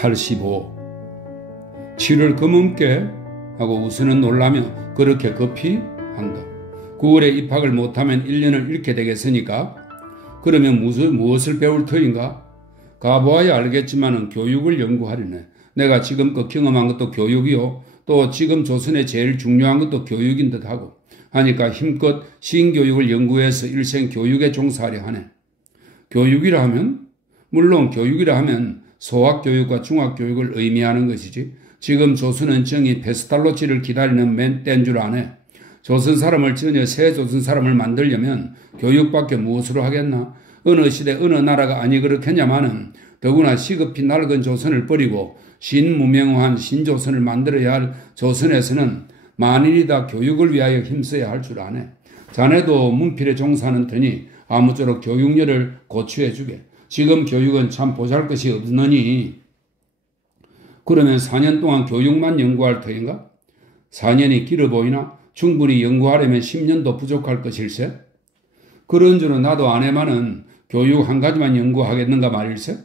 85. 7월 금음께 하고 우선은 놀라며 그렇게 급히 한다. 9월에 입학을 못하면 1년을 잃게 되겠으니까 그러면 무엇을 배울 터인가? 가보아야 알겠지만은 교육을 연구하려네. 내가 지금껏 경험한 것도 교육이요. 또 지금 조선에 제일 중요한 것도 교육인 듯하고 하니까 힘껏 시인교육을 연구해서 일생 교육에 종사하려 하네. 교육이라 하면? 물론 교육이라 하면 소학교육과 중학교육을 의미하는 것이지 지금 조선은 정이 페스탈로치를 기다리는 맨 때인 줄 아네. 조선 사람을 전혀 새 조선 사람을 만들려면 교육밖에 무엇으로 하겠나? 어느 시대 어느 나라가 아니 그렇겠냐마는 더구나 시급히 낡은 조선을 버리고 신무명한 신조선을 만들어야 할 조선에서는 만일이다 교육을 위하여 힘써야 할 줄 아네. 자네도 문필에 종사하는 터니 아무쪼록 교육열을 고취해 주게. 지금 교육은 참 보잘것이 없느니 그러면 4년 동안 교육만 연구할 터인가? 4년이 길어 보이나? 충분히 연구하려면 10년도 부족할 것일세? 그런 줄은 나도 아내만은 교육 한 가지만 연구하겠는가 말일세?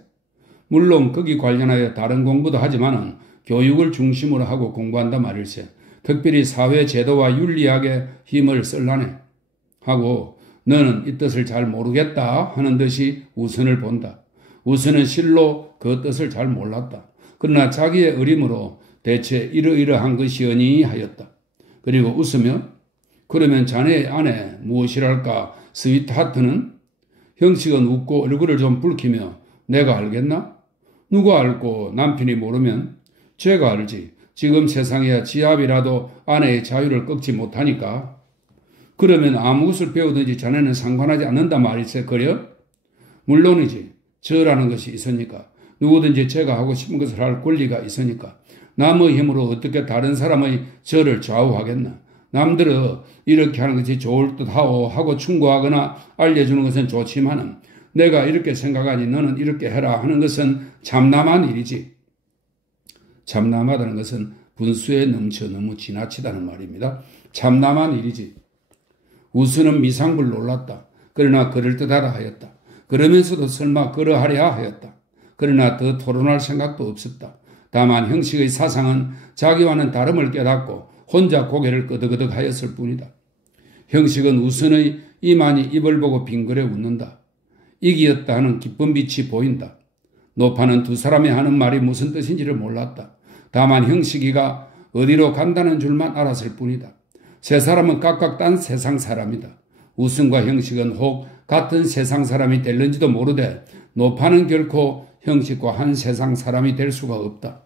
물론 거기 관련하여 다른 공부도 하지만은 교육을 중심으로 하고 공부한다 말일세. 특별히 사회 제도와 윤리학에 힘을 쓸라네. 하고 너는 이 뜻을 잘 모르겠다 하는 듯이 우선을 본다. 우선은 실로 그 뜻을 잘 몰랐다. 그러나 자기의 어림으로 대체 이러이러한 것이오니 하였다. 그리고 웃으며 그러면 자네의 아내 무엇이랄까 스위트하트는? 형식은 웃고 얼굴을 좀 붉히며 내가 알겠나? 누가 알고 남편이 모르면? 제가 알지. 지금 세상에야 지압이라도 아내의 자유를 꺾지 못하니까. 그러면 아무 것을 배우든지 자네는 상관하지 않는다 말일세 그려? 물론이지. 저라는 것이 있으니까. 누구든지 제가 하고 싶은 것을 할 권리가 있으니까. 남의 힘으로 어떻게 다른 사람의 저를 좌우하겠나. 남들은 이렇게 하는 것이 좋을 듯하오 하고 충고하거나 알려주는 것은 좋지만은 내가 이렇게 생각하니 너는 이렇게 해라 하는 것은 참남한 일이지. 참남하다는 것은 분수에 넘쳐 너무 지나치다는 말입니다. 참남한 일이지. 우수는 미상불 놀랐다. 그러나 그럴듯하다 하였다. 그러면서도 설마 그러하랴 하였다. 그러나 더 토론할 생각도 없었다. 다만 형식의 사상은 자기와는 다름을 깨닫고 혼자 고개를 끄덕끄덕 하였을 뿐이다. 형식은 우선의 이만희 입을 보고 빙그레 웃는다. 이기었다 하는 기쁜 빛이 보인다. 노파는 두 사람이 하는 말이 무슨 뜻인지를 몰랐다. 다만 형식이가 어디로 간다는 줄만 알았을 뿐이다. 세 사람은 각각 딴 세상 사람이다. 우승과 형식은 혹 같은 세상 사람이 될는지도 모르되 노파는 결코 형식과 한 세상 사람이 될 수가 없다.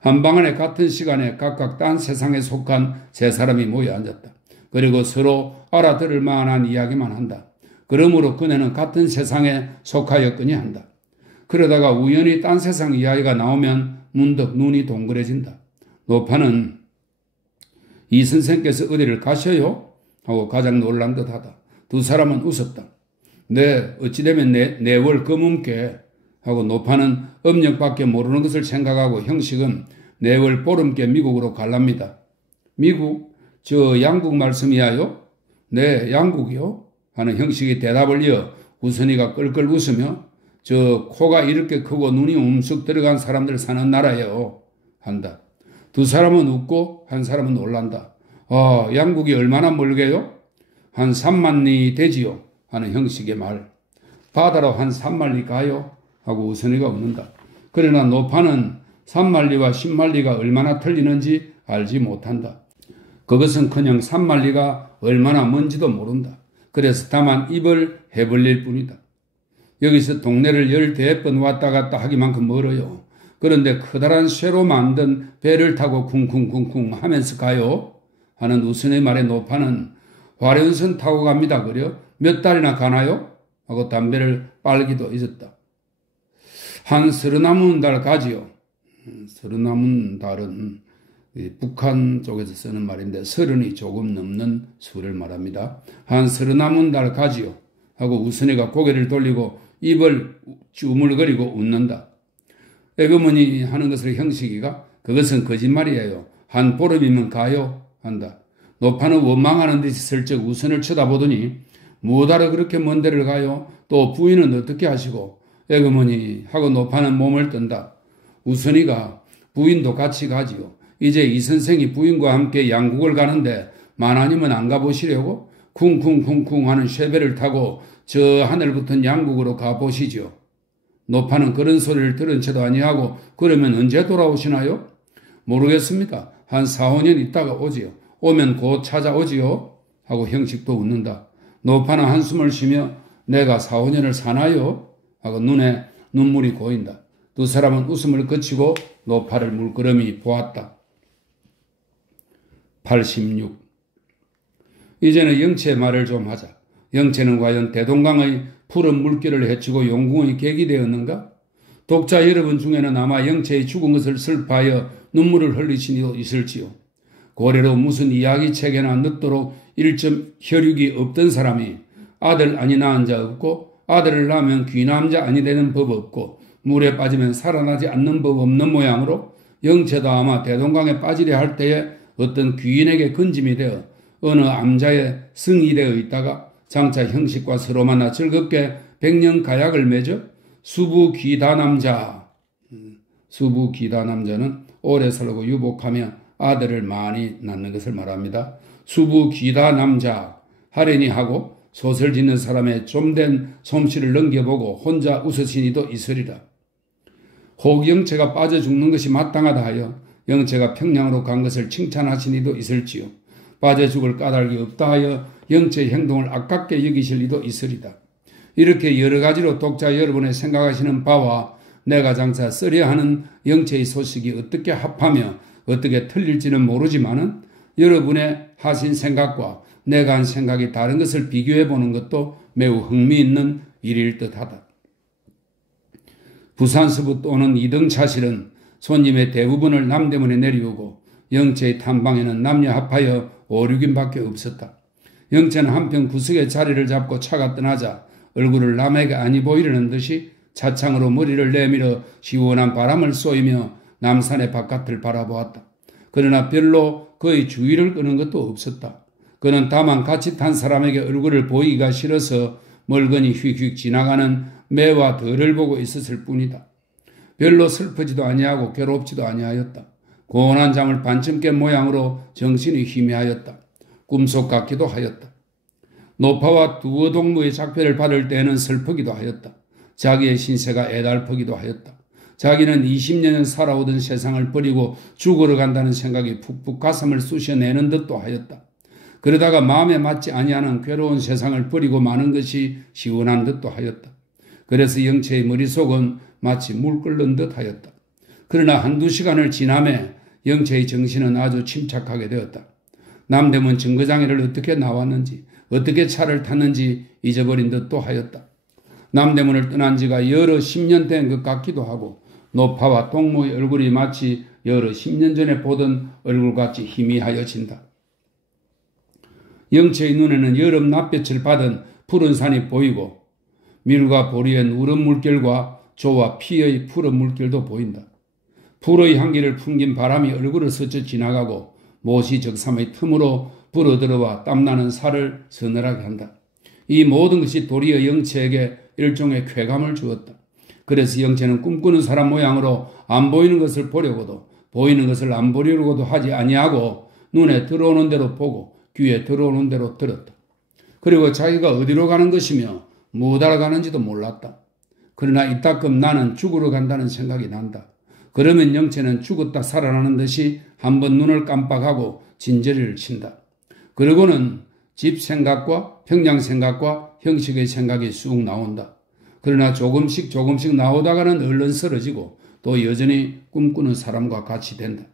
한 방 안에 같은 시간에 각각 딴 세상에 속한 세 사람이 모여 앉았다. 그리고 서로 알아들을 만한 이야기만 한다. 그러므로 그네는 같은 세상에 속하였거니 한다. 그러다가 우연히 딴 세상 이야기가 나오면 문득 눈이 동그래진다. 노파는 이 선생께서 어디를 가셔요? 하고 가장 놀란 듯하다. 두 사람은 웃었다. 네, 어찌되면 내월 금음께 하고 노파는 음력밖에 모르는 것을 생각하고 형식은 내월 보름께 미국으로 갈랍니다. 미국? 저 양국 말씀이야요? 네, 양국이요? 하는 형식이 대답을 이어 우선이가 끌끌 웃으며 저 코가 이렇게 크고 눈이 움쑥 들어간 사람들 사는 나라예요. 한다. 두 사람은 웃고 한 사람은 놀란다. 양국이 얼마나 멀게요? 한 3만 리 되지요. 하는 형식의 말. 바다로 한 3만 리 가요? 하고 우선이가 웃는다. 그러나 노파는 3만 리와 10만 리가 얼마나 틀리는지 알지 못한다. 그것은커녕 3만 리가 얼마나 먼지도 모른다. 그래서 다만 입을 해벌릴 뿐이다. 여기서 동네를 15번 왔다 갔다 하기만큼 멀어요. 그런데 커다란 쇠로 만든 배를 타고 쿵쿵쿵쿵 하면서 가요? 하는 우선의 말에 노파는 화련선 타고 갑니다. 그려? 몇 달이나 가나요? 하고 담배를 빨기도 잊었다. 한 30달 가지요. 30달은 북한 쪽에서 쓰는 말인데 30이 조금 넘는 수를 말합니다. 한 30달 가지요. 하고 우선이가 고개를 돌리고 입을 주물거리고 웃는다. 애그머니 하는 것을 형식이가 그것은 거짓말이에요. 한 보름이면 가요. 한다. 노파는 원망하는 듯이 슬쩍 우선을 쳐다보더니 무엇하러 그렇게 먼 데를 가요? 또 부인은 어떻게 하시고? 애그머니 하고 노파는 몸을 뜬다. 우선이가 부인도 같이 가지요. 이제 이 선생이 부인과 함께 양국을 가는데 만아니면 안 가보시려고? 쿵쿵쿵쿵 하는 쉐벨을 타고 저 하늘 붙은 양국으로 가보시죠. 노파는 그런 소리를 들은 채도 아니하고 그러면 언제 돌아오시나요? 모르겠습니다. 한 4, 5년 있다가 오지요. 오면 곧 찾아오지요. 하고 형식도 웃는다. 노파는 한숨을 쉬며 내가 4, 5년을 사나요? 하고 눈에 눈물이 고인다. 두 사람은 웃음을 그치고 노파를 물끄러미 보았다. 86. 이제는 영체의 말을 좀 하자. 영체는 과연 대동강의 푸른 물결을 헤치고 용궁의 객이 되었는가? 독자 여러분 중에는 아마 영체의 죽은 것을 슬퍼하여 눈물을 흘리신 이도 있을지요. 고래로 무슨 이야기책에나 늦도록 1점 혈육이 없던 사람이 아들 아니 낳은 자 없고 아들을 낳으면 귀남자 아니 되는 법 없고 물에 빠지면 살아나지 않는 법 없는 모양으로 영체도 아마 대동강에 빠지려 할 때에 어떤 귀인에게 건짐이 되어 어느 암자의 승이 되어 있다가 장차 형식과 서로 만나 즐겁게 백년 가약을 맺어 수부귀다남자, 수부귀다남자는 오래 살고 유복하며 아들을 많이 낳는 것을 말합니다. 수부귀다남자 하려니 하고 소설 짓는 사람의 좀된 솜씨를 넘겨보고 혼자 웃으신 이도 있으리라. 혹 영체가 빠져 죽는 것이 마땅하다 하여 영체가 평양으로 간 것을 칭찬하신 이도 있을지요. 빠져 죽을 까닭이 없다 하여 영체의 행동을 아깝게 여기실 이도 있으리다. 이렇게 여러 가지로 독자 여러분의 생각하시는 바와 내가 장차 쓰려 하는 영체의 소식이 어떻게 합하며 어떻게 틀릴지는 모르지만은 여러분의 하신 생각과 내가 한 생각이 다른 것을 비교해 보는 것도 매우 흥미있는 일일 듯하다. 부산서부 또는 이등차실은 손님의 대부분을 남대문에 내리우고 영체의 탐방에는 남녀 합하여 5, 6인밖에 없었다. 영체는 한편 구석에 자리를 잡고 차가 떠나자 얼굴을 남에게 아니 보이려는 듯이 차창으로 머리를 내밀어 시원한 바람을 쏘이며 남산의 바깥을 바라보았다. 그러나 별로 그의 주의를 끄는 것도 없었다. 그는 다만 같이 탄 사람에게 얼굴을 보이기가 싫어서 멀거니 휙휙 지나가는 매와 덜을 보고 있었을 뿐이다. 별로 슬프지도 아니하고 괴롭지도 아니하였다. 고운한 잠을 반쯤 깬 모양으로 정신이 희미하였다. 꿈속 같기도 하였다. 노파와 두어 동무의 작별을 받을 때에는 슬프기도 하였다. 자기의 신세가 애달프기도 하였다. 자기는 20년 살아오던 세상을 버리고 죽으러 간다는 생각이 푹푹 가슴을 쑤셔내는 듯도 하였다. 그러다가 마음에 맞지 아니하는 괴로운 세상을 버리고 마는 것이 시원한 듯도 하였다. 그래서 영체의 머릿속은 마치 물 끓는 듯 하였다. 그러나 한두 시간을 지남에 영체의 정신은 아주 침착하게 되었다. 남대문 증거장애를 어떻게 나왔는지 어떻게 차를 탔는지 잊어버린 듯도 하였다. 남대문을 떠난 지가 여러 10년 된 것 같기도 하고 노파와 동무의 얼굴이 마치 여러 10년 전에 보던 얼굴같이 희미하여진다. 영체의 눈에는 여름 낮볕을 받은 푸른 산이 보이고 밀과 보리의 누런 물결과 조와 피의 푸른 물결도 보인다. 불의 향기를 풍긴 바람이 얼굴을 스쳐 지나가고 못이 적삼의 틈으로 불어들어와 땀나는 살을 서늘하게 한다. 이 모든 것이 도리어 영체에게 일종의 쾌감을 주었다. 그래서 영체는 꿈꾸는 사람 모양으로 안 보이는 것을 보려고도 보이는 것을 안 보려고도 하지 아니하고 눈에 들어오는 대로 보고 귀에 들어오는 대로 들었다. 그리고 자기가 어디로 가는 것이며 무엇하러 가는지도 몰랐다. 그러나 이따금 나는 죽으러 간다는 생각이 난다. 그러면 영체는 죽었다 살아나는 듯이 한번 눈을 깜빡하고 진저리를 친다. 그러고는 집 생각과 평양 생각과 형식의 생각이 쑥 나온다. 그러나 조금씩 나오다가는 얼른 쓰러지고 또 여전히 꿈꾸는 사람과 같이 된다.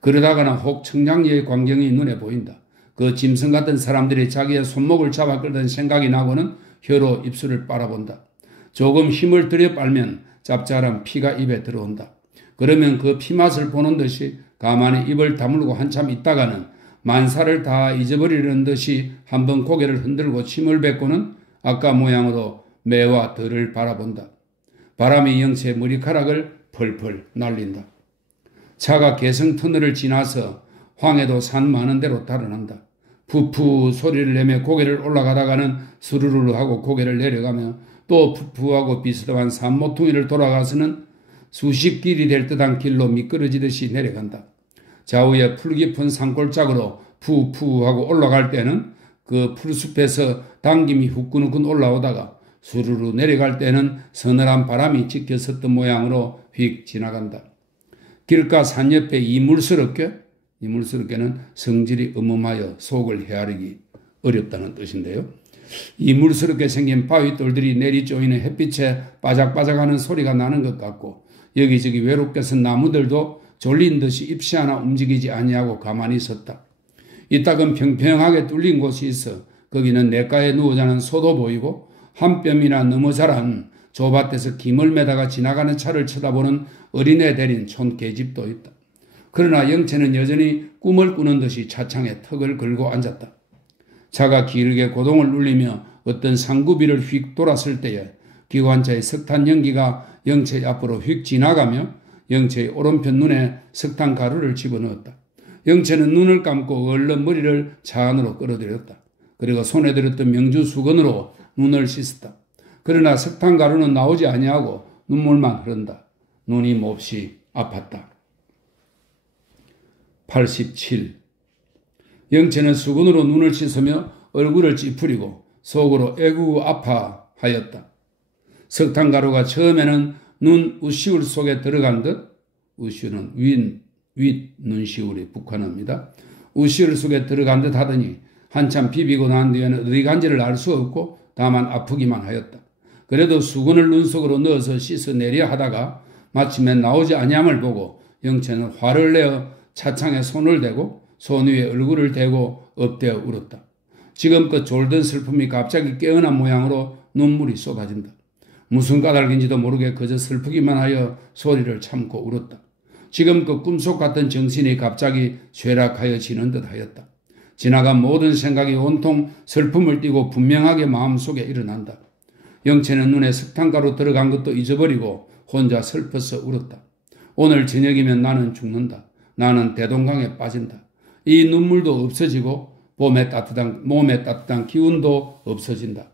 그러다가는 혹 청량리의 광경이 눈에 보인다. 그 짐승 같은 사람들이 자기의 손목을 잡아 끌던 생각이 나고는 혀로 입술을 빨아본다. 조금 힘을 들여 빨면 짭짤한 피가 입에 들어온다. 그러면 그 피맛을 보는 듯이 가만히 입을 다물고 한참 있다가는 만사를 다 잊어버리려는 듯이 한번 고개를 흔들고 침을 뱉고는 아까 모양으로 매와 덜을 바라본다. 바람이 영체의 머리카락을 펄펄 날린다. 차가 개성 터널을 지나서 황해도 산 많은 데로 달아난다. 푸푸 소리를 내며 고개를 올라가다가는 스르르 하고 고개를 내려가며 또 푸푸하고 비스듬한 산 모퉁이를 돌아가서는 수십 길이 될 듯한 길로 미끄러지듯이 내려간다. 좌우에 풀 깊은 산골짜기로 푸푸 하고 올라갈 때는 그 풀숲에서 당김이 후끈후끈 올라오다가 수르르 내려갈 때는 서늘한 바람이 지켜섰던 모양으로 휙 지나간다. 길가 산 옆에 이물스럽게는 성질이 음음하여 속을 헤아리기 어렵다는 뜻인데요. 이물스럽게 생긴 바위돌들이 내리쪼이는 햇빛에 바작바작하는 소리가 나는 것 같고 여기저기 외롭게 선 나무들도 졸린 듯이 잎씨 하나 움직이지 아니하고 가만히 섰다. 이따금 평평하게 뚫린 곳이 있어 거기는 냇가에 누워 자는 소도 보이고 한 뼘이나 넘어 자란 조밭에서 김을 매다가 지나가는 차를 쳐다보는 어린애 데린 촌개집도 있다. 그러나 영채는 여전히 꿈을 꾸는 듯이 차창에 턱을 걸고 앉았다. 차가 길게 고동을 울리며 어떤 상구비를 휙 돌았을 때에 기관차의 석탄 연기가 영채의 앞으로 휙 지나가며 영채의 오른편 눈에 석탄 가루를 집어넣었다. 영채는 눈을 감고 얼른 머리를 차 안으로 끌어들였다. 그리고 손에 들었던 명주 수건으로 눈을 씻었다. 그러나 석탄 가루는 나오지 아니하고 눈물만 흐른다. 눈이 몹시 아팠다. 87. 영채는 수건으로 눈을 씻으며 얼굴을 찌푸리고 속으로 에구 아파 하였다. 석탄 가루가 처음에는 눈 우시울 속에 들어간 듯, 우시울은 윗 눈시울이 북한어입니다. 우시울 속에 들어간 듯 하더니 한참 비비고 난 뒤에는 어디 간지를 알 수 없고 다만 아프기만 하였다. 그래도 수건을 눈 속으로 넣어서 씻어내려 하다가 마침내 나오지 아니함을 보고 영채는 화를 내어 차창에 손을 대고 손 위에 얼굴을 대고 엎대어 울었다. 지금껏 졸던 슬픔이 갑자기 깨어난 모양으로 눈물이 쏟아진다. 무슨 까닭인지도 모르게 그저 슬프기만 하여 소리를 참고 울었다. 지금껏 꿈속 같던 정신이 갑자기 쇠락하여 지는 듯 하였다. 지나간 모든 생각이 온통 슬픔을 띠고 분명하게 마음속에 일어난다. 영채는 눈에 석탄가루 들어간 것도 잊어버리고 혼자 슬퍼서 울었다. 오늘 저녁이면 나는 죽는다. 나는 대동강에 빠진다. 이 눈물도 없어지고 몸에 따뜻한 기운도 없어진다.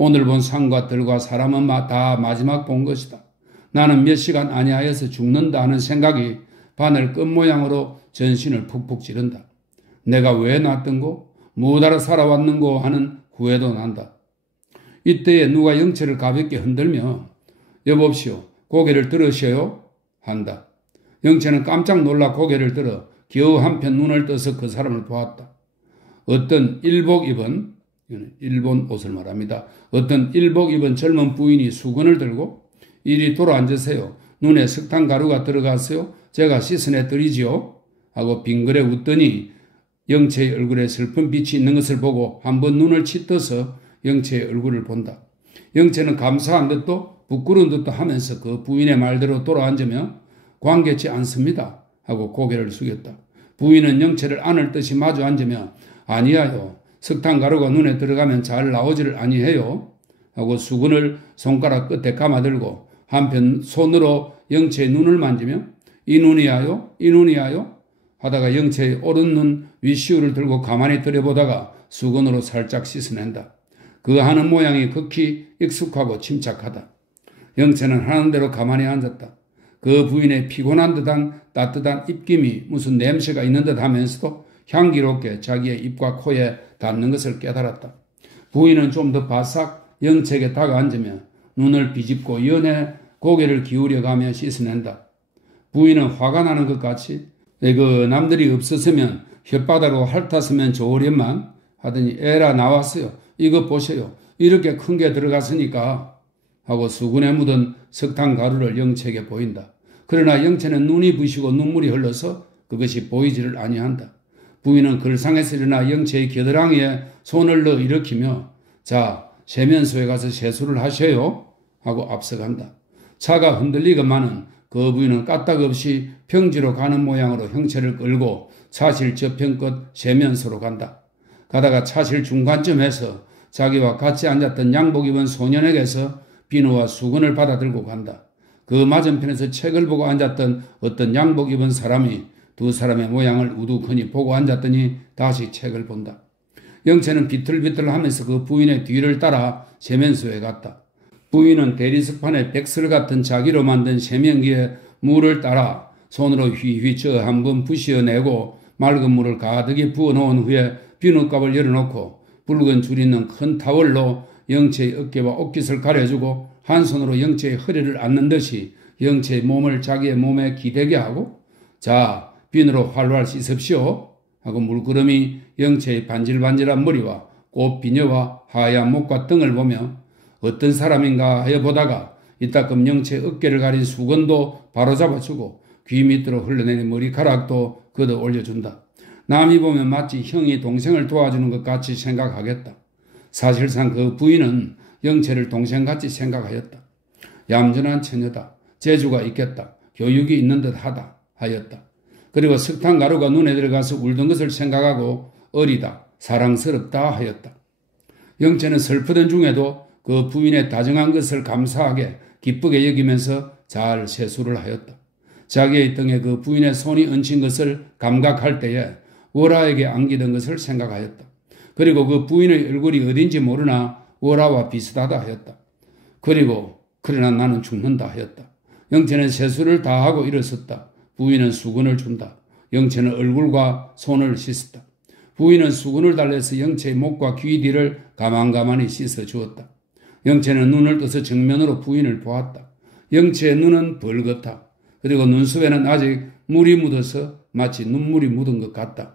오늘 본 산과 들과 사람은 다 마지막 본 것이다. 나는 몇 시간 아니하여서 죽는다 하는 생각이 바늘 끝 모양으로 전신을 푹푹 찌른다. 내가 왜 났던고? 무엇하러 살아왔는고 하는 후회도 난다. 이때에 누가 영채를 가볍게 흔들며 여보시오, 고개를 들으셔요? 한다. 영채는 깜짝 놀라 고개를 들어 겨우 한편 눈을 떠서 그 사람을 보았다. 어떤 일복 입은, 일본 옷을 말합니다. 어떤 일복 입은 젊은 부인이 수건을 들고 이리 돌아 앉으세요. 눈에 석탄 가루가 들어갔어요. 제가 씻어내 드리지요. 하고 빙그레 웃더니 영채의 얼굴에 슬픈 빛이 있는 것을 보고 한번 눈을 치떠서 영채의 얼굴을 본다. 영채는 감사한 듯도 부끄러운 듯도 하면서 그 부인의 말대로 돌아앉으며 관계치 않습니다. 하고 고개를 숙였다. 부인은 영채를 안을 듯이 마주 앉으며 아니야요. 석탄가루가 눈에 들어가면 잘 나오지를 아니해요. 하고 수건을 손가락 끝에 감아들고 한편 손으로 영채의 눈을 만지며 이 눈이야요? 이 눈이야요? 하다가 영채의 오른눈 윗시울을 들고 가만히 들여보다가 수건으로 살짝 씻어낸다. 그 하는 모양이 극히 익숙하고 침착하다. 영채는 하는 대로 가만히 앉았다. 그 부인의 피곤한 듯한 따뜻한 입김이 무슨 냄새가 있는 듯 하면서도 향기롭게 자기의 입과 코에 닿는 것을 깨달았다. 부인은 좀 더 바싹 영채에게 다가앉으며 눈을 비집고 연해 고개를 기울여가며 씻어낸다. 부인은 화가 나는 것 같이 남들이 없었으면 혓바닥으로 핥았으면 좋으련만 하더니 에라 나왔어요. 이거 보세요. 이렇게 큰 게 들어갔으니까 하고 수건에 묻은 석탄 가루를 영채에게 보인다. 그러나 영채는 눈이 부시고 눈물이 흘러서 그것이 보이지를 아니한다. 부인은 글상에서 일어나 영채의 겨드랑이에 손을 넣어 일으키며 자, 세면소에 가서 세수를 하셔요. 하고 앞서간다. 차가 흔들리고만은 그 부인은 까딱없이 평지로 가는 모양으로 형체를 끌고 차실 저편 끝 세면소로 간다. 가다가 차실 중간쯤에서 자기와 같이 앉았던 양복 입은 소년에게서 비누와 수건을 받아 들고 간다. 그 맞은편에서 책을 보고 앉았던 어떤 양복 입은 사람이 두 사람의 모양을 우두커니 보고 앉았더니 다시 책을 본다. 영채는 비틀비틀하면서 그 부인의 뒤를 따라 세면소에 갔다. 부인은 대리석판에 백설 같은 자기로 만든 세면기에 물을 따라 손으로 휘휘 저 한번 부시어내고 맑은 물을 가득히 부어놓은 후에 비눗갑을 열어놓고 붉은 줄 있는 큰 타월로 영채의 어깨와 옷깃을 가려주고 한 손으로 영채의 허리를 안는 듯이 영채의 몸을 자기의 몸에 기대게 하고 자, 비누로 활활 씻읍시오 하고 물구름이 영채의 반질반질한 머리와 꽃 비녀와 하얀 목과 등을 보며 어떤 사람인가 하여 보다가 이따금 영채의 어깨를 가린 수건도 바로잡아주고 귀 밑으로 흘러내린 머리카락도 걷어 올려준다. 남이 보면 마치 형이 동생을 도와주는 것 같이 생각하겠다. 사실상 그 부인은 영채를 동생같이 생각하였다. 얌전한 처녀다. 재주가 있겠다. 교육이 있는 듯하다 하였다. 그리고 석탄가루가 눈에 들어가서 울던 것을 생각하고 어리다. 사랑스럽다 하였다. 영채는 슬프던 중에도 그 부인의 다정한 것을 감사하게 기쁘게 여기면서 잘 세수를 하였다. 자기의 등에 그 부인의 손이 얹힌 것을 감각할 때에 월하에게 안기던 것을 생각하였다. 그리고 그 부인의 얼굴이 어딘지 모르나 월하와 비슷하다 하였다. 그리고 그러나 나는 죽는다 하였다. 영채는 세수를 다 하고 일어섰다. 부인은 수건을 준다. 영채는 얼굴과 손을 씻었다. 부인은 수건을 달래서 영채의 목과 귀 뒤를 가만가만히 씻어주었다. 영채는 눈을 떠서 정면으로 부인을 보았다. 영채의 눈은 벌겋다. 그리고 눈썹에는 아직 물이 묻어서 마치 눈물이 묻은 것 같다.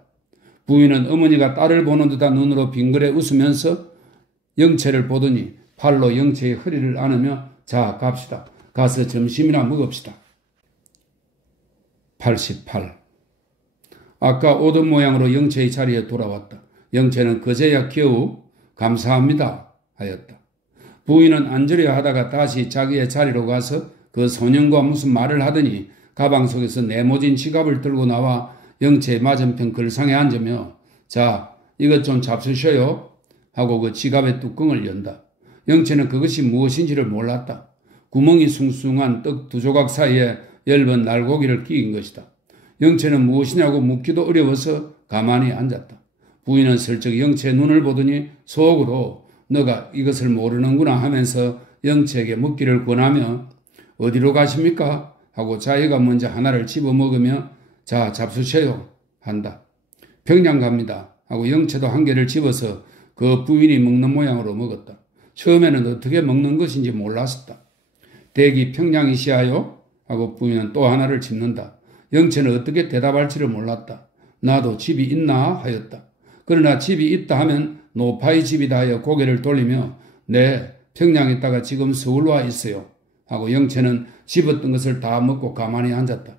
부인은 어머니가 딸을 보는 듯한 눈으로 빙그레 웃으면서 영채를 보더니 팔로 영채의 허리를 안으며 자 갑시다. 가서 점심이나 먹읍시다. 88. 아까 오던 모양으로 영채의 자리에 돌아왔다. 영채는 그제야 겨우 감사합니다 하였다. 부인은 앉으려 하다가 다시 자기의 자리로 가서 그 소년과 무슨 말을 하더니 가방 속에서 네모진 지갑을 들고 나와 영채의 맞은편 걸상에 앉으며 자 이것 좀 잡수셔요 하고 그 지갑의 뚜껑을 연다. 영채는 그것이 무엇인지를 몰랐다. 구멍이 숭숭한 떡 두 조각 사이에 얇은 날고기를 끼인 것이다. 영채는 무엇이냐고 묻기도 어려워서 가만히 앉았다. 부인은 슬쩍 영채의 눈을 보더니 속으로 너가 이것을 모르는구나 하면서 영채에게 묻기를 권하며 어디로 가십니까? 하고 자기가 먼저 하나를 집어먹으며 자 잡수세요 한다. 평양 갑니다 하고 영채도 한 개를 집어서 그 부인이 먹는 모양으로 먹었다. 처음에는 어떻게 먹는 것인지 몰랐었다. 댁이 평양이시하요? 하고 부인은 또 하나를 집는다. 영채는 어떻게 대답할지를 몰랐다. 나도 집이 있나 하였다. 그러나 집이 있다 하면 노파의 집이다 하여 고개를 돌리며 네 평양에 있다가 지금 서울 와 있어요 하고 영채는 집었던 것을 다 먹고 가만히 앉았다.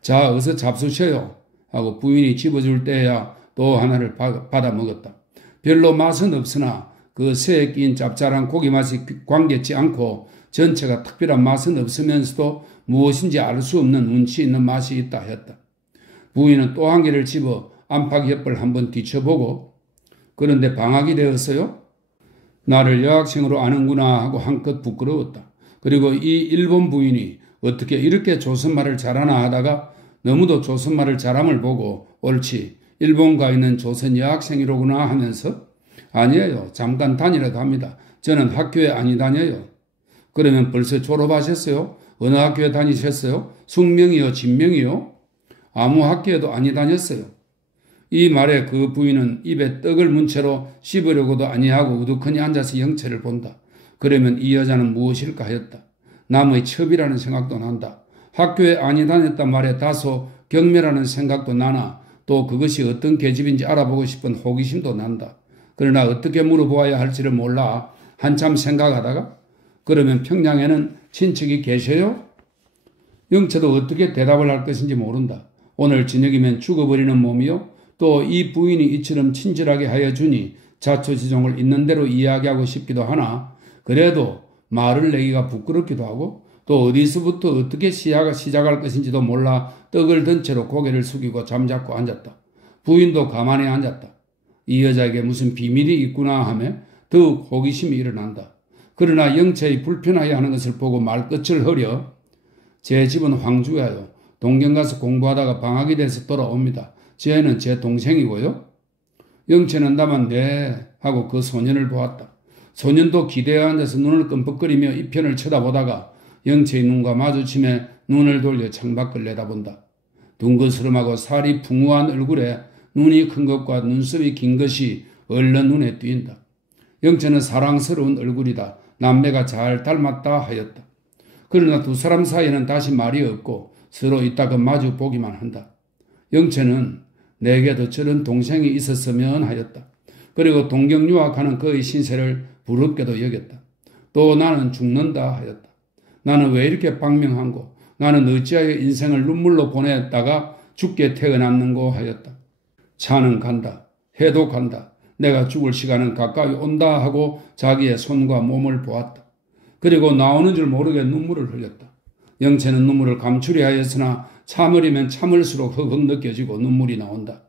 자 어서 잡수셔요 하고 부인이 집어줄 때야 또 하나를 받아 먹었다. 별로 맛은 없으나 그 새에 낀 짭짤한 고기 맛이 관계치 않고 전체가 특별한 맛은 없으면서도 무엇인지 알 수 없는 운치 있는 맛이 있다 했다. 부인은 또 한 개를 집어 안팎 옆을 한번 뒤쳐보고 그런데 방학이 되었어요? 나를 여학생으로 아는구나 하고 한껏 부끄러웠다. 그리고 이 일본 부인이 어떻게 이렇게 조선말을 잘하나 하다가 너무도 조선말을 잘함을 보고 옳지 일본 가 있는 조선 여학생이로구나 하면서 아니에요. 잠깐 다니러 갑니다. 저는 학교에 아니 다녀요. 그러면 벌써 졸업하셨어요? 어느 학교에 다니셨어요? 숙명이요? 진명이요? 아무 학교에도 아니 다녔어요. 이 말에 그 부인은 입에 떡을 문 채로 씹으려고도 아니하고 우두커니 앉아서 영채를 본다. 그러면 이 여자는 무엇일까 하였다. 남의 첩이라는 생각도 난다. 학교에 아니 다녔단 말에 다소 경멸하는 생각도 나나 또 그것이 어떤 계집인지 알아보고 싶은 호기심도 난다. 그러나 어떻게 물어보아야 할지를 몰라 한참 생각하다가 그러면 평양에는 친척이 계셔요? 영채도 어떻게 대답을 할 것인지 모른다. 오늘 저녁이면 죽어버리는 몸이요? 또 이 부인이 이처럼 친절하게 하여 주니 자초지종을 있는 대로 이야기하고 싶기도 하나 그래도 말을 내기가 부끄럽기도 하고 또 어디서부터 어떻게 시작할 것인지도 몰라 떡을 든 채로 고개를 숙이고 잠자코 앉았다. 부인도 가만히 앉았다. 이 여자에게 무슨 비밀이 있구나 하며 더욱 호기심이 일어난다. 그러나 영채의 불편하게 하는 것을 보고 말끝을 흐려 제 집은 황주야요. 동경 가서 공부하다가 방학이 돼서 돌아옵니다. 쟤는 제 동생이고요. 영채는 다만 네 하고 그 소년을 보았다. 소년도 기대어 앉아서 눈을 끔뻑거리며 이편을 쳐다보다가 영채의 눈과 마주침에 눈을 돌려 창밖을 내다본다. 둥그스름하고 살이 풍부한 얼굴에 눈이 큰 것과 눈썹이 긴 것이 얼른 눈에 띄인다. 영채는 사랑스러운 얼굴이다. 남매가 잘 닮았다 하였다. 그러나 두 사람 사이에는 다시 말이 없고 서로 이따금 마주 보기만 한다. 영채는 내게도 저런 동생이 있었으면 하였다. 그리고 동경 유학하는 그의 신세를 부럽게도 여겼다. 또 나는 죽는다 하였다. 나는 왜 이렇게 방명한고, 나는 어찌하여 인생을 눈물로 보냈다가 죽게 태어났는고 하였다. 차는 간다. 해도 간다. 내가 죽을 시간은 가까이 온다 하고 자기의 손과 몸을 보았다. 그리고 나오는 줄 모르게 눈물을 흘렸다. 영채는 눈물을 감추려 하였으나 참으려면 참을수록 흑흑 느껴지고 눈물이 나온다.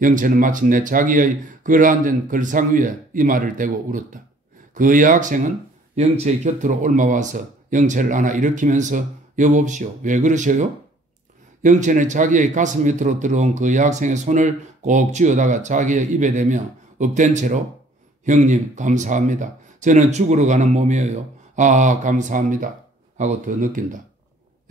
영채는 마침내 자기의 걸어앉은 걸상 위에 이마를 대고 울었다. 그 여학생은 영채의 곁으로 옮아와서 영채를 안아 일으키면서 여봅시오. 왜 그러셔요? 영채는 자기의 가슴 밑으로 들어온 그 여학생의 손을 꼭 쥐어다가 자기의 입에 대며 엎된 채로 형님 감사합니다. 저는 죽으러 가는 몸이에요. 아 감사합니다. 하고 더 느낀다.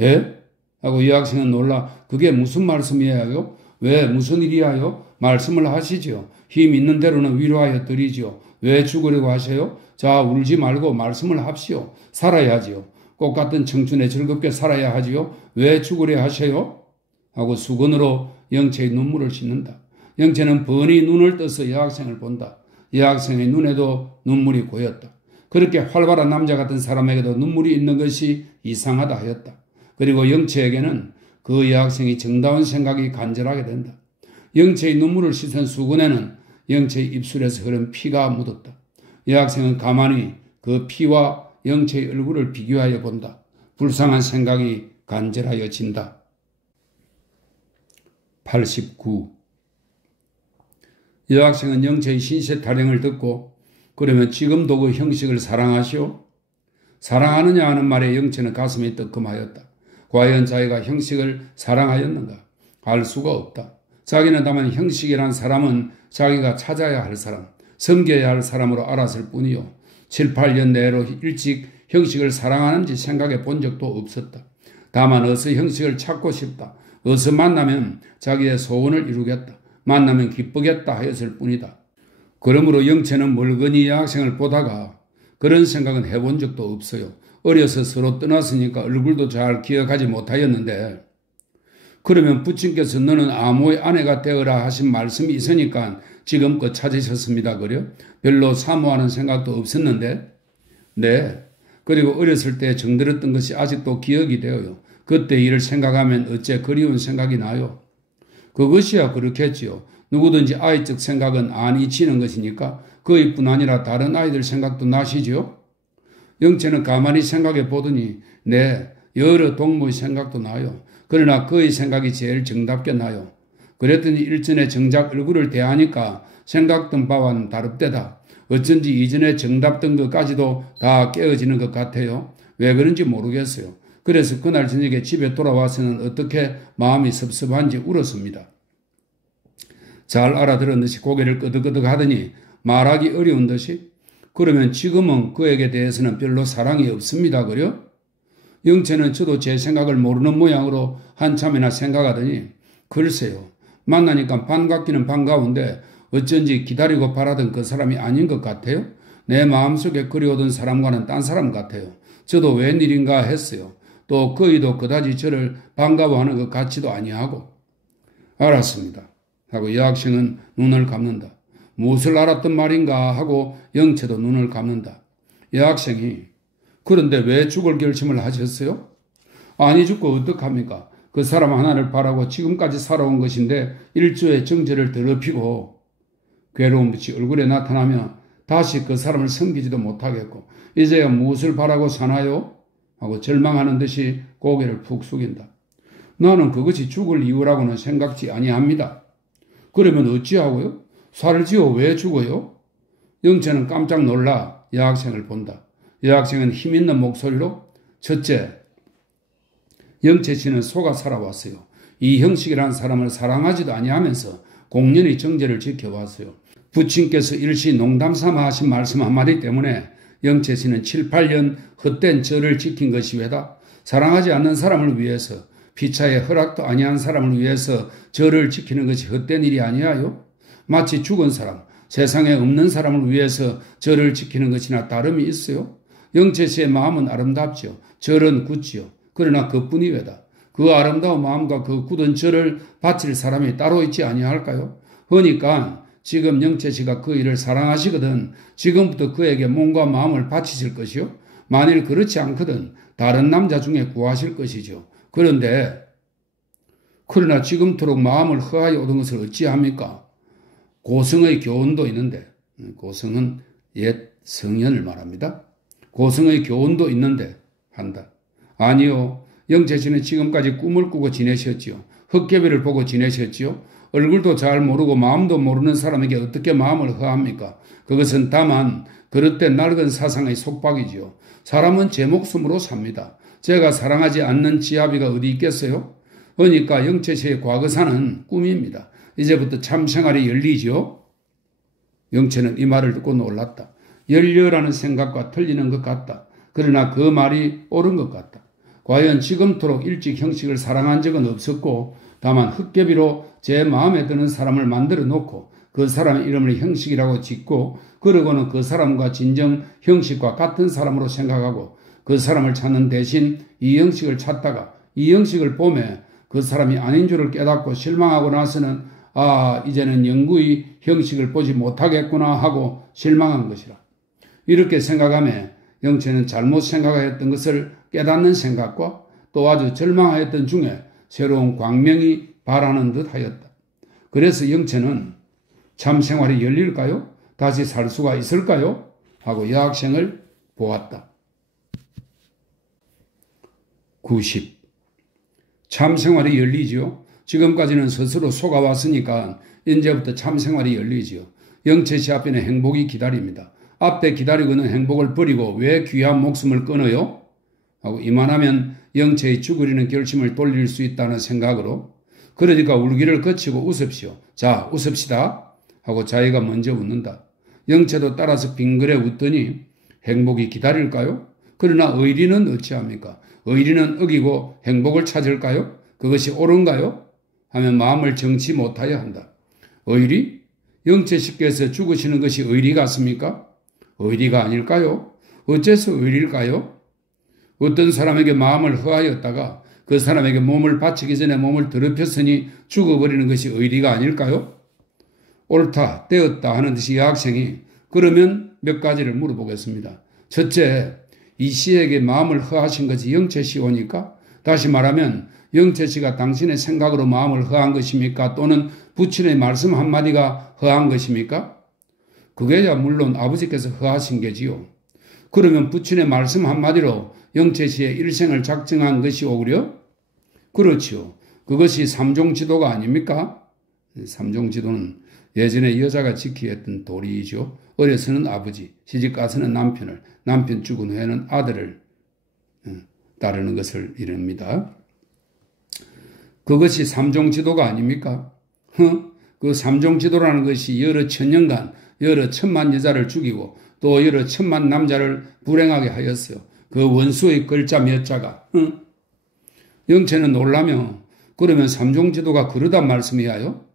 예? 하고 여학생은 놀라 그게 무슨 말씀이에요? 왜 무슨 일이야요? 말씀을 하시지요. 힘 있는 대로는 위로하여 드리지요. 왜 죽으려고 하세요? 자 울지 말고 말씀을 합시오. 살아야지요. 꽃 같은 청춘에 즐겁게 살아야 하지요. 왜 죽으려 하세요? 하고 수건으로 영채의 눈물을 씻는다. 영채는 번히 눈을 떠서 여학생을 본다. 여학생의 눈에도 눈물이 고였다. 그렇게 활발한 남자 같은 사람에게도 눈물이 있는 것이 이상하다 하였다. 그리고 영채에게는 그 여학생이 정다운 생각이 간절하게 된다. 영채의 눈물을 씻은 수건에는 영채의 입술에서 흐른 피가 묻었다. 여학생은 가만히 그 피와 영채의 얼굴을 비교하여 본다. 불쌍한 생각이 간절하여진다. 89. 여학생은 영채의 신세 타령을 듣고 그러면 지금도 그 형식을 사랑하시오? 사랑하느냐 하는 말에 영채는 가슴이 뜨끔하였다. 과연 자기가 형식을 사랑하였는가? 알 수가 없다. 자기는 다만 형식이란 사람은 자기가 찾아야 할 사람, 섬겨야 할 사람으로 알았을 뿐이요. 7, 8년 내로 일찍 형식을 사랑하는지 생각해 본 적도 없었다. 다만 어서 형식을 찾고 싶다. 어서 만나면 자기의 소원을 이루겠다. 만나면 기쁘겠다 하였을 뿐이다. 그러므로 영채는 멀거니 여학생을 보다가 그런 생각은 해본 적도 없어요. 어려서 서로 떠났으니까 얼굴도 잘 기억하지 못하였는데 그러면 부친께서 너는 아무의 아내가 되어라 하신 말씀이 있으니까 지금껏 찾으셨습니다. 그래요? 별로 사모하는 생각도 없었는데 네. 그리고 어렸을 때 정들었던 것이 아직도 기억이 되어요. 그때 일을 생각하면 어째 그리운 생각이 나요. 그것이야 그렇겠지요. 누구든지 아이적 생각은 안 잊히는 것이니까 그이뿐 아니라 다른 아이들 생각도 나시지요? 영채는 가만히 생각해 보더니 네, 여러 동무의 생각도 나요. 그러나 그의 생각이 제일 정답게 나요. 그랬더니 일전에 정작 얼굴을 대하니까 생각던 바와는 다릅대다. 어쩐지 이전에 정답던 것까지도 다 깨어지는 것 같아요. 왜 그런지 모르겠어요. 그래서 그날 저녁에 집에 돌아와서는 어떻게 마음이 섭섭한지 울었습니다. 잘 알아들은 듯이 고개를 끄덕끄덕 하더니 말하기 어려운 듯이 그러면 지금은 그에게 대해서는 별로 사랑이 없습니다. 그래요? 영채는 저도 제 생각을 모르는 모양으로 한참이나 생각하더니 글쎄요. 만나니까 반갑기는 반가운데 어쩐지 기다리고 바라던 그 사람이 아닌 것 같아요. 내 마음속에 그리워던 사람과는 딴 사람 같아요. 저도 웬일인가 했어요. 또 그이도 그다지 저를 반가워하는 것 같지도 아니하고. 알았습니다. 하고 여학생은 눈을 감는다. 무엇을 알았던 말인가 하고 영채도 눈을 감는다. 여학생이 그런데 왜 죽을 결심을 하셨어요? 아니 죽고 어떡합니까? 그 사람 하나를 바라고 지금까지 살아온 것인데 일조의 정죄를 더럽히고 괴로운 빛이 얼굴에 나타나면 다시 그 사람을 섬기지도 못하겠고 이제야 무엇을 바라고 사나요? 하고 절망하는 듯이 고개를 푹 숙인다. 나는 그것이 죽을 이유라고는 생각지 아니합니다. 그러면 어찌하고요? 살지요? 왜 죽어요? 영채는 깜짝 놀라 여학생을 본다. 여학생은 힘있는 목소리로 첫째, 영채 씨는 속아 살아왔어요. 이 형식이라는 사람을 사랑하지도 아니하면서 공연히 정제를 지켜왔어요. 부친께서 일시 농담 삼아 하신 말씀 한마디 때문에 영채 씨는 7, 8년 헛된 절을 지킨 것이 왜다? 사랑하지 않는 사람을 위해서, 피차에 허락도 아니한 사람을 위해서 절을 지키는 것이 헛된 일이 아니하요? 마치 죽은 사람, 세상에 없는 사람을 위해서 절을 지키는 것이나 다름이 있어요? 영채 씨의 마음은 아름답지요. 절은 굳지요. 그러나 그뿐이 왜다? 그 아름다운 마음과 그 굳은 절을 바칠 사람이 따로 있지 아니할까요? 그러니까 지금 영채 씨가 그 일을 사랑하시거든 지금부터 그에게 몸과 마음을 바치실 것이요. 만일 그렇지 않거든 다른 남자 중에 구하실 것이죠. 그러나 지금토록 마음을 허하여 오던 것을 어찌합니까? 고성의 교훈도 있는데, 고성은 옛 성현을 말합니다. 고성의 교훈도 있는데 한다. 아니요. 영채 씨는 지금까지 꿈을 꾸고 지내셨지요. 헛개비를 보고 지내셨지요. 얼굴도 잘 모르고 마음도 모르는 사람에게 어떻게 마음을 허합니까? 그것은 다만 그릇된 낡은 사상의 속박이지요. 사람은 제 목숨으로 삽니다. 제가 사랑하지 않는 지아비가 어디 있겠어요? 그러니까 영채 씨의 과거사는 꿈입니다. 이제부터 참 생활이 열리지요. 영채는 이 말을 듣고 놀랐다. 열려라는 생각과 틀리는 것 같다. 그러나 그 말이 옳은 것 같다. 과연 지금토록 일찍 형식을 사랑한 적은 없었고 다만 헛개비로 제 마음에 드는 사람을 만들어 놓고 그 사람의 이름을 형식이라고 짓고 그러고는 그 사람과 진정 형식과 같은 사람으로 생각하고 그 사람을 찾는 대신 이 형식을 찾다가 이 형식을 보며 그 사람이 아닌 줄을 깨닫고 실망하고 나서는 이제는 영구히 형식을 보지 못하겠구나 하고 실망한 것이라. 이렇게 생각하며 영채는 잘못 생각하였던 것을 깨닫는 생각과 또 아주 절망하였던 중에 새로운 광명이 발하는 듯 하였다. 그래서 영채는 참 생활이 열릴까요? 다시 살 수가 있을까요? 하고 여학생을 보았다. 90. 참 생활이 열리지요. 지금까지는 스스로 속아왔으니까 이제부터 참 생활이 열리지요. 영채 씨 앞에는 행복이 기다립니다. 앞에 기다리고 있는 행복을 버리고 왜 귀한 목숨을 끊어요? 하고 이만하면 영채의 죽으려는 결심을 돌릴 수 있다는 생각으로 그러니까 울기를 거치고 웃읍시오. 자, 웃읍시다. 하고 자기가 먼저 웃는다. 영채도 따라서 빙그레 웃더니 행복이 기다릴까요? 그러나 의리는 어찌합니까? 의리는 어기고 행복을 찾을까요? 그것이 옳은가요? 하면 마음을 정치 못하여 한다. 의리? 영채 씨께서 죽으시는 것이 의리 같습니까? 의리가 아닐까요? 어째서 의리일까요? 어떤 사람에게 마음을 허하였다가 그 사람에게 몸을 바치기 전에 몸을 더럽혔으니 죽어버리는 것이 의리가 아닐까요? 옳다, 떼었다 하는 듯이 여학생이 그러면 몇 가지를 물어보겠습니다. 첫째, 이 씨에게 마음을 허하신 것이 영채 씨 오니까? 다시 말하면 영채 씨가 당신의 생각으로 마음을 허한 것입니까? 또는 부친의 말씀 한마디가 허한 것입니까? 그게야 물론 아버지께서 허하신 게지요. 그러면 부친의 말씀 한마디로 영채 씨의 일생을 작정한 것이 오구려? 그렇지요. 그것이 삼종지도가 아닙니까? 삼종지도는 예전에 여자가 지키야 했던 도리이죠. 어려서는 아버지, 시집 가서는 남편을, 남편 죽은 후에는 아들을 따르는 것을 이릅니다. 그것이 삼종지도가 아닙니까? 그 삼종지도라는 것이 여러 천년간 여러 천만 여자를 죽이고 또 여러 천만 남자를 불행하게 하였어요. 그 원수의 글자 몇 자가. 영채는 놀라며 그러면 삼종지도가 그러단 말씀이야요?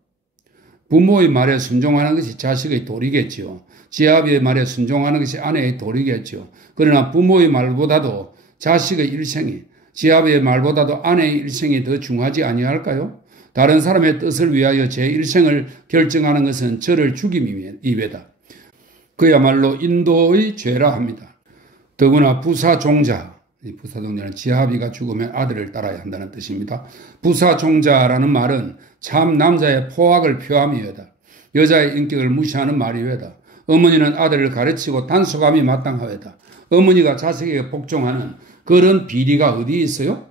부모의 말에 순종하는 것이 자식의 도리겠지요. 지아비의 말에 순종하는 것이 아내의 도리겠지요. 그러나 부모의 말보다도 자식의 일생이 지아비의 말보다도 아내의 일생이 더 중하지 아니할까요? 다른 사람의 뜻을 위하여 제 일생을 결정하는 것은 저를 죽임이외다. 그야말로 인도의 죄라 합니다. 더구나 부사종자, 부사종자는 지아비가 죽으면 아들을 따라야 한다는 뜻입니다. 부사종자라는 말은 참 남자의 포악을 표함이외다. 여자의 인격을 무시하는 말이외다. 어머니는 아들을 가르치고 단속함이 마땅하외다. 어머니가 자식에게 복종하는 그런 비리가 어디 있어요?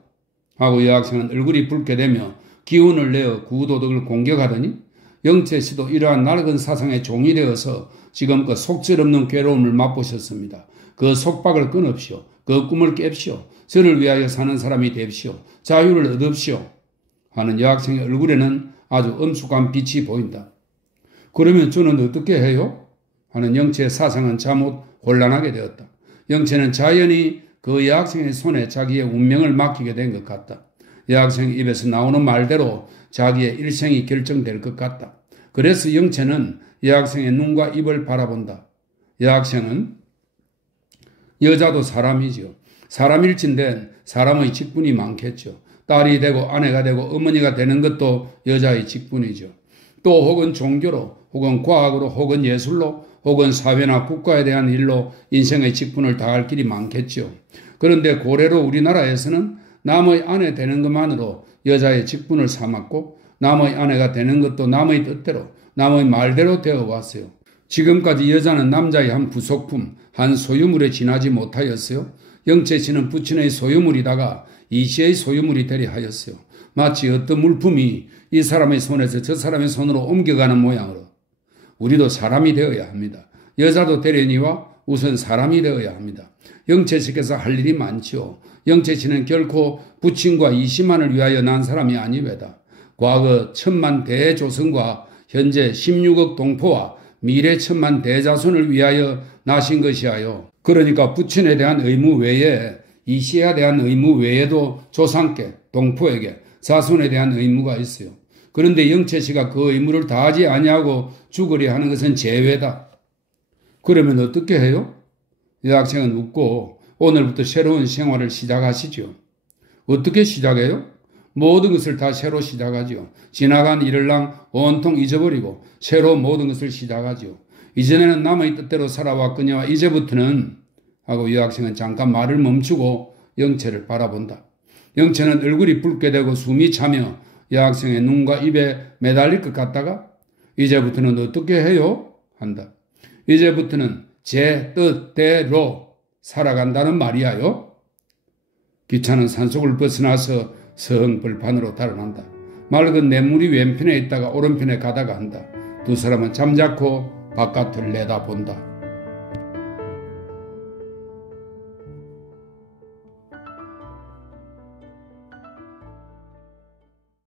하고 여학생은 얼굴이 붉게 되며 기운을 내어 구도덕을 공격하더니 영채 씨도 이러한 낡은 사상의 종이 되어서 지금껏 속절없는 괴로움을 맛보셨습니다. 그 속박을 끊읍시오. 그 꿈을 깹시오. 저를 위하여 사는 사람이 됩시오. 자유를 얻읍시오. 하는 여학생의 얼굴에는 아주 엄숙한 빛이 보인다. 그러면 저는 어떻게 해요? 하는 영채의 사상은 잠옷 곤란하게 되었다. 영채는 자연히 그 여학생의 손에 자기의 운명을 맡기게 된 것 같다. 여학생 입에서 나오는 말대로 자기의 일생이 결정될 것 같다. 그래서 영채는 여학생의 눈과 입을 바라본다. 여학생은 여자도 사람이죠. 사람일진된 사람의 직분이 많겠죠. 딸이 되고 아내가 되고 어머니가 되는 것도 여자의 직분이죠. 또 혹은 종교로 혹은 과학으로 혹은 예술로 혹은 사회나 국가에 대한 일로 인생의 직분을 다할 길이 많겠죠. 그런데 고래로 우리나라에서는 남의 아내 되는 것만으로 여자의 직분을 삼았고 남의 아내가 되는 것도 남의 뜻대로 남의 말대로 되어왔어요. 지금까지 여자는 남자의 한 부속품, 한 소유물에 지나지 못하였어요. 영채 씨는 부친의 소유물이다가 이 씨의 소유물이 되려 하였어요. 마치 어떤 물품이 이 사람의 손에서 저 사람의 손으로 옮겨가는 모양으로 우리도 사람이 되어야 합니다. 여자도 되려니와 우선 사람이 되어야 합니다. 영채 씨께서 할 일이 많지요. 영채 씨는 결코 부친과 이씨만을 위하여 난 사람이 아니외다. 과거 1000만 대조선과 현재 16억 동포와 미래 1000만 대자손을 위하여 나신 것이하여 그러니까 부친에 대한 의무 외에 이씨에 대한 의무 외에도 조상께 동포에게 자손에 대한 의무가 있어요. 그런데 영채 씨가 그 의무를 다하지 아니하고 죽으려 하는 것은 재회다. 그러면 어떻게 해요? 여학생은 웃고 오늘부터 새로운 생활을 시작하시죠. 어떻게 시작해요? 모든 것을 다 새로 시작하죠. 지나간 일을랑 온통 잊어버리고 새로 모든 것을 시작하죠. 이전에는 남의 뜻대로 살아왔거니와 이제부터는 하고 여학생은 잠깐 말을 멈추고 영채를 바라본다. 영채는 얼굴이 붉게 되고 숨이 차며 여학생의 눈과 입에 매달릴 것 같다가 이제부터는 어떻게 해요? 한다. 이제부터는 제 뜻대로 살아간다는 말이야요. 기차는 산속을 벗어나서 성벌판으로 달아난다. 맑은 냇물이 왼편에 있다가 오른편에 가다가 한다. 두 사람은 잠자코 바깥을 내다본다.